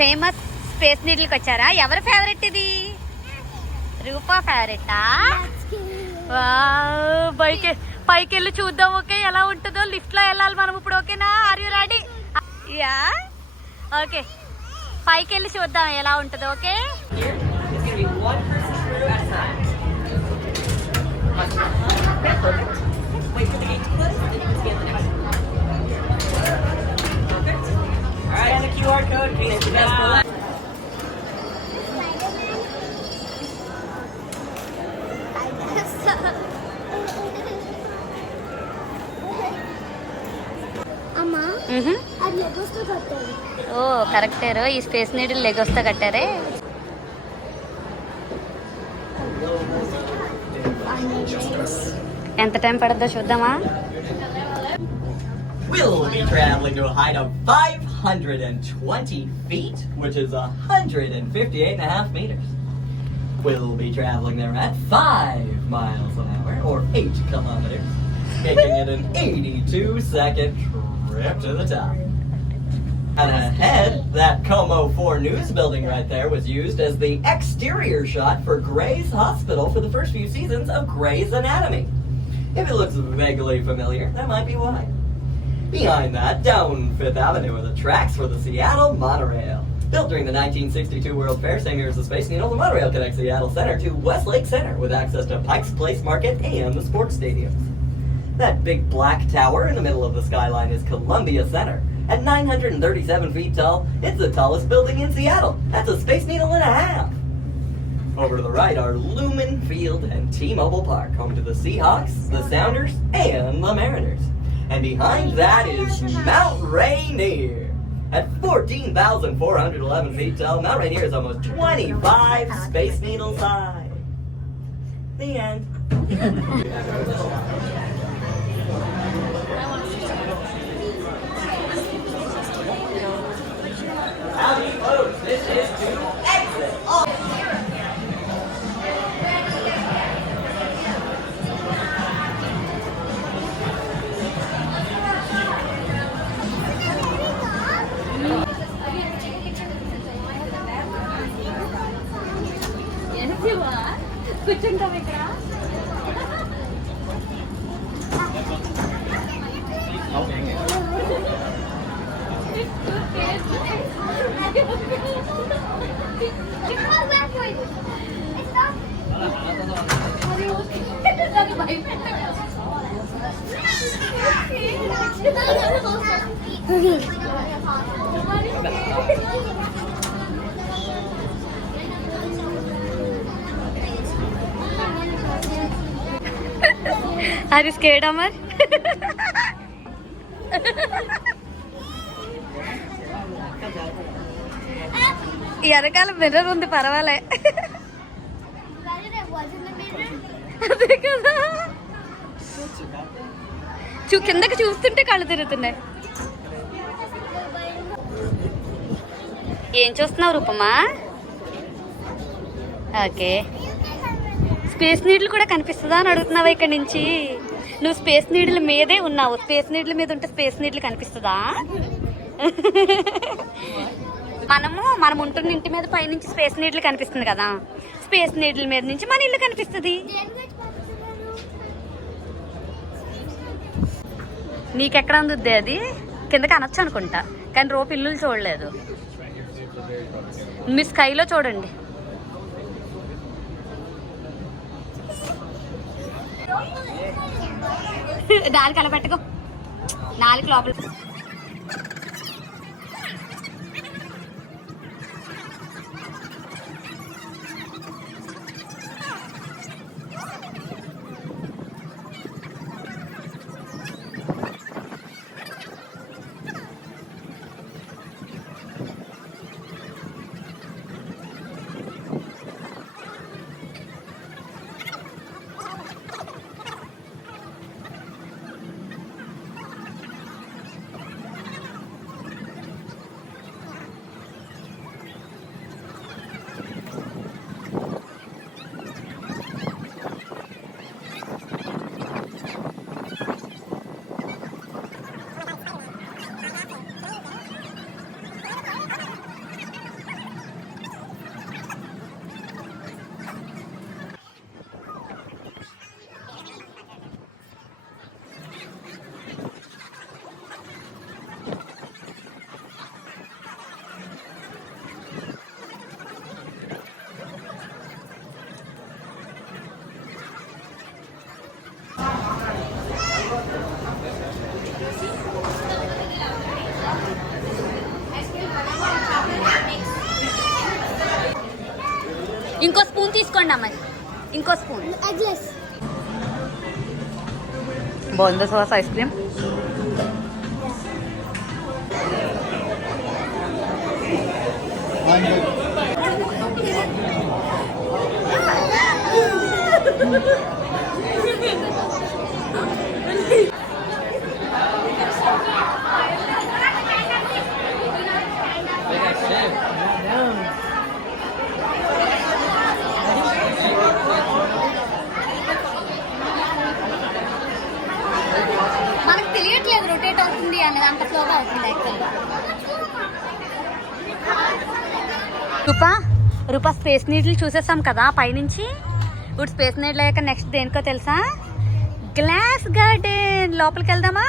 Famous space నీడ్లకి వచ్చారా? ఎవరి ఫేవరెట్ ఇది? రూపా ఫేవరెటా? పైకి వెళ్ళి చూద్దాం. ఓకే, ఎలా ఉంటుందో. లిఫ్ట్ లో వెళ్ళాలి మనం ఇప్పుడు. ఓకేనా? Are you ready? Yeah, okay. పైకి వెళ్ళి చూద్దాం ఎలా ఉంటుందో. Okay, wait for the gate to close, then you can scan the next one. Perfect. All right, scan the QR code. Thanks for that. అమ్మా, అది లెగోస్ తో కట్టారు. ఓ కరెక్టేరో. ఈ స్పేస్ నీడిల్ లెగోస్ తో కట్టారే. ఎంత టైం పడుతుందో చూద్దామా? We'll be traveling to a height of 520 feet, which is 158.5 meters. We'll be traveling there at 5 miles an hour, or 8 kilometers, making it an 82-second trip to the top. And ahead, that Como 4 News building right there was used as the exterior shot for Gray's Hospital for the first few seasons of Gray's Anatomy. If it looks vaguely familiar, that might be why. Behind that, down 5th Avenue are the tracks for the Seattle Monorail. Built during the 1962 World Fair, same year as the Space Needle, the monorail connects Seattle Center to Westlake Center with access to Pikes Place Market and the sports stadiums. That big black tower in the middle of the skyline is Columbia Center. At 937 feet tall, it's the tallest building in Seattle. That's a Space Needle and a half. Over to the right are Lumen Field and T-Mobile Park, home to the Seahawks, the Sounders, and the Mariners. And behind that is Mount Rainier. At 14,411 feet tall, Mount Rainier is almost 25 Space Needles high. The end. Howdy folks, this is to exit. కూర్చుంటాం ఇక్కడ. Are you scared, Amar? ఎరకాల mirror ఉంది, పర్వాలే. అదే కదా, కిందకి చూస్తుంటే కళ్ళు తిరుగుతున్నాయి. ఏం చూస్తున్నావు రూపమా? ఓకే, స్పేస్ నీడ్లు కూడా కనిపిస్తుందా అని అడుగుతున్నావా? ఇక్కడ నుంచి నువ్వు స్పేస్ నీడ్ల మీదే ఉన్నావు. స్పేస్ నీడ్ల మీద ఉంటే స్పేస్ నీడ్లు కనిపిస్తుందా? మనం ఉంటున్న ఇంటి మీద పైనుంచి స్పేస్ నీడ్లు కనిపిస్తుంది కదా, స్పేస్ నీడ్ల మీద నుంచి మన ఇల్లు కనిపిస్తుంది. నీకెక్కడ ఉంది అది? కిందకి అనొచ్చు అనుకుంటా, కానీ రోపు ఇల్లులు చూడలేదు. మీ స్కైలో చూడండి. నాలుగు అలా పెట్టుకో, నాలుగు లోపల. ఇంకో స్పూన్ తీసుకోండి అమ్మాయి, ఇంకో స్పూన్. ఎగ్లెస్. బాగుందా సాస్ ఐస్ క్రీమ్? మనకు తెలియట్లేదు రొటేట్ అవుతుంది అనేది, అంత ఫ్లోగా అవుతుంది యాక్చువల్గా. రూపా స్పేస్ నీడ్లు చూసేసాం కదా పైనుంచి. ఇప్పుడు స్పేస్ నీడ్లు అయ్యాక నెక్స్ట్ దేనికో తెలుసా? Glass garden. లోపలికి వెళ్దామా?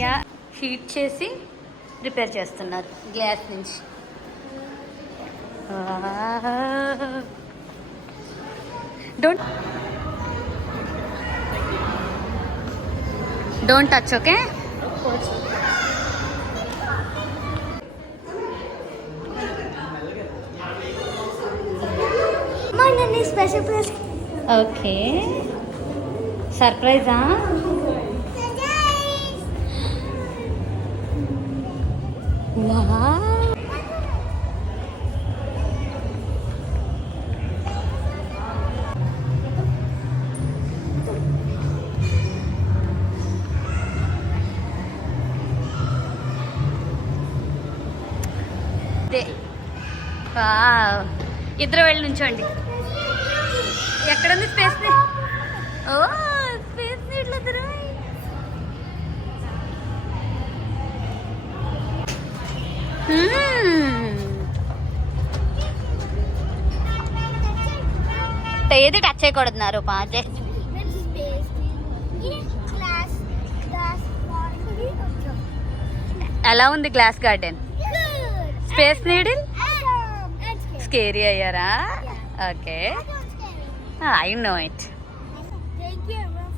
యా, హీట్ చేసి రిపేర్ చేస్తున్నారు గ్లాస్ నుంచి. Don't touch, okay? Special place. Okay, సర్ప్రైజా? వావ్, ఇద్దరు వెళ్ళి నుంచోండి. ఎక్కడుంది స్పేస్? ఓ, స్పేస్ నీడ్లు ఇద్దరు. ఏది టచ్ చేయకూడదు రూపా, జస్ట్. ఎలా ఉంది glass garden? Space needle scary అయ్యారా? Okay, I know it. Thank you.